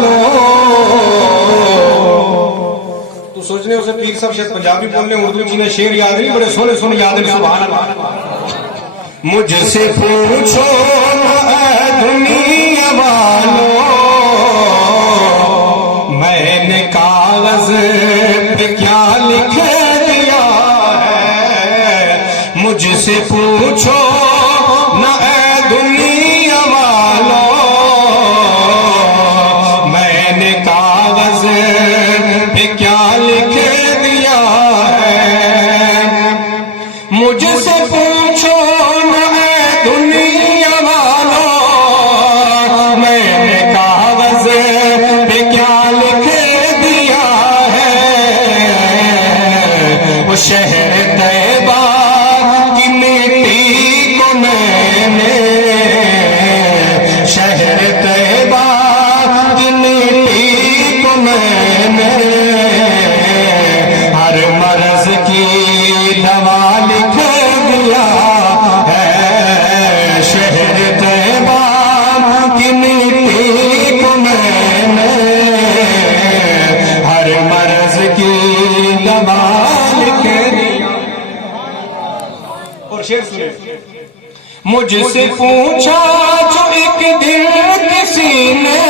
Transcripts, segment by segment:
والوں. تو سوچنے اسے پیر صاحب شاید پنجابی بولنے اردو جنہیں شعر یاد نہیں, بڑے سونے سونے یاد ہیں. سبحان اللہ. مجھ سے پوچھو اے دنیا والوں, میں نے کاغذ پہ کیا لکھ دیا ہے. مجھ سے پوچھو نہ اے دنیا والوں, میں نے کاغذ پہ کیا لکھ دیا ہے. مجھ سے پوچھو نہ اے دنیا والوں, میں نے کاغذ پہ کیا لکھ دیا ہے. وہ شہر طیبہ کی مٹی کو میں نے, شہر طیبہ کی مٹی کو میں نے ہر مرض کی دوا لکھ دیا ہے. شہر طیبہ کی مٹی کو میں نے ہر مرض کی دوا لکھ دیا. اور شعر سنیں. مجھ سے پوچھا جو ایک دن کسی نے,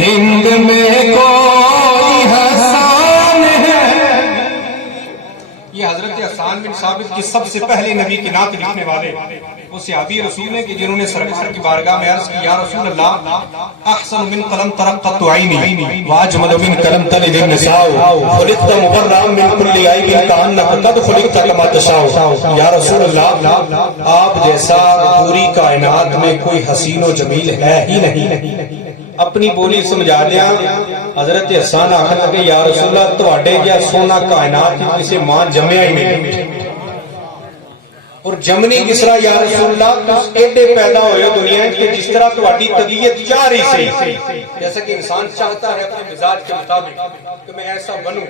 ہند میں کوئی حسان ہے. یہ حضرت حسان بن ثابت کی سب سے پہلے نبی کی نعت لکھنے والے وہ صحابی رسول ہیں کہ جنہوں نے سرکار کی بارگاہ میں عرض کی, یا رسول اللہ, احسن من قلم ترقت عینی واجمل من قلم تلد النساء خلقت مبرأ من كل عیب کأنک قد خلقت کما تشاء. یا رسول اللہ, آپ جیسا پوری کائنات میں کوئی حسین و جمیل ہے ہی نہیں. اپنی بولی سمجھا دیا. حضرت حسان آخر لگے, یا رسول اللہ, تواڈے جا سونا کائنات کسی ماں جمیا ہی نہیں. اور جمنی کس طرح یا رسول اللہ, تس ایڈے پیدا ہوئے دنیا کہ جس طرح تواڈی طبیعت چاہ رہی سی, جیسا کہ انسان چاہتا ہے اپنے مزاج کے مطابق کہ میں ایسا بنوں.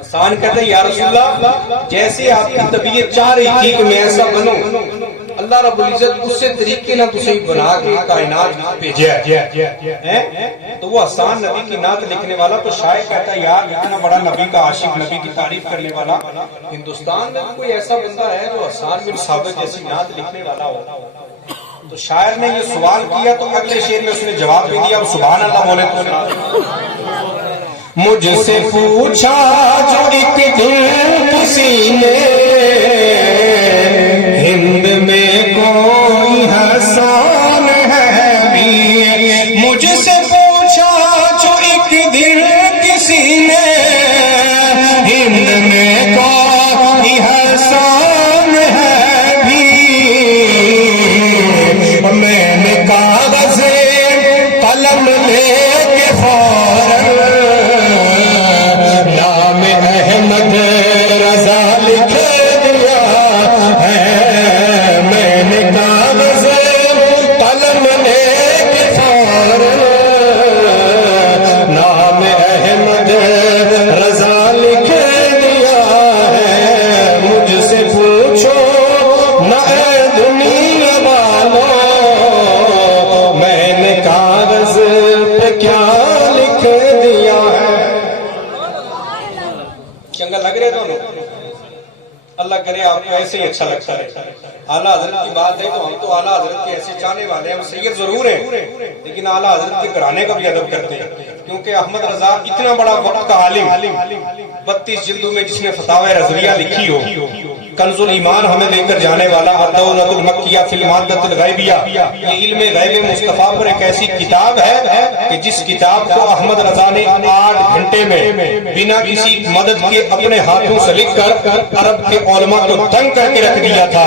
حسان کہتے ہیں, یا رسول اللہ, جیسے آپ کی طبیعت چاہ رہی تھی کہ میں ایسا بنوں, اللہ رب العزت اس سے طریقے نہ تسے بنا کے کائنات بھیجا ہے. تو وہ حسان نبی کی نعت لکھنے والا تو شاعر کہتا ہے, یار اتنا بڑا نبی کا عاشق, نبی کی تعریف کرنے والا ہندوستان میں کوئی ایسا بندہ ہے جو حسان بن ثابت جیسی نعت لکھنے والا ہو. تو شاعر نے یہ سوال کیا تو اگلے شعر میں اس نے جواب بھی دیا. سبحان اللہ بولے تو. مجھ سے پوچھا جو ایک دن کسی نے, ہند میں کوئی حسان ہے بھی. مجھ سے پوچھا جو ایک دن کسی نے, ہند میں کوئی حسان ہے بھی. میں نے کاغذ قلم لے کے فوراً نام احمد رضا لکھ دیا ہے. میں نے کاغذ قلم لے کے فوراً نام احمد رضا لکھ دیا ہے. مجھ سے پوچھو نہ اے دنیا والوں, میں نے کاغذ پہ کیا لکھ دیا ہے. چنگا لگ رہے دونوں؟ اللہ کرے آپ کو ایسے ہی اچھا لگتا ہے. اعلیٰ حضرت کی بات ہے تو ہم تو اعلیٰ حضرت کے ایسے چاہنے والے ہیں. ہم سید ضرور ہیں لیکن اعلیٰ حضرت کے گھرانے کا بھی ادب کرتے ہیں, کیونکہ احمد رضا اتنا بڑا وقت کا عالم, 32 جلدوں میں جس نے فتاوی رضویہ لکھی ہو, کنز الایمان ہمیں دے کر جانے والا, الدولۃ المکیہ فی المادۃ الغیبیہ, یہ علم غیب مصطفیٰ پر ایک ایسی کتاب ہے کہ جس کتاب کو احمد رضا نے 8 گھنٹے میں بنا کسی مدد کے اپنے ہاتھوں سے لکھ کر عرب کے علماء کو دنگ کر کے رکھ دیا تھا.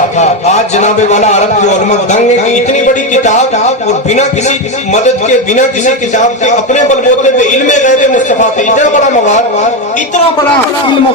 آج جناب والا عرب کے علماء دنگ ہے کہ اتنی بڑی کتاب اور بنا کسی مدد کے, بنا کسی کتاب کے اپنے بلبوتے پہ علم غیب مصطفیٰ سے اتنا بڑا مواد, اتنا بڑا علم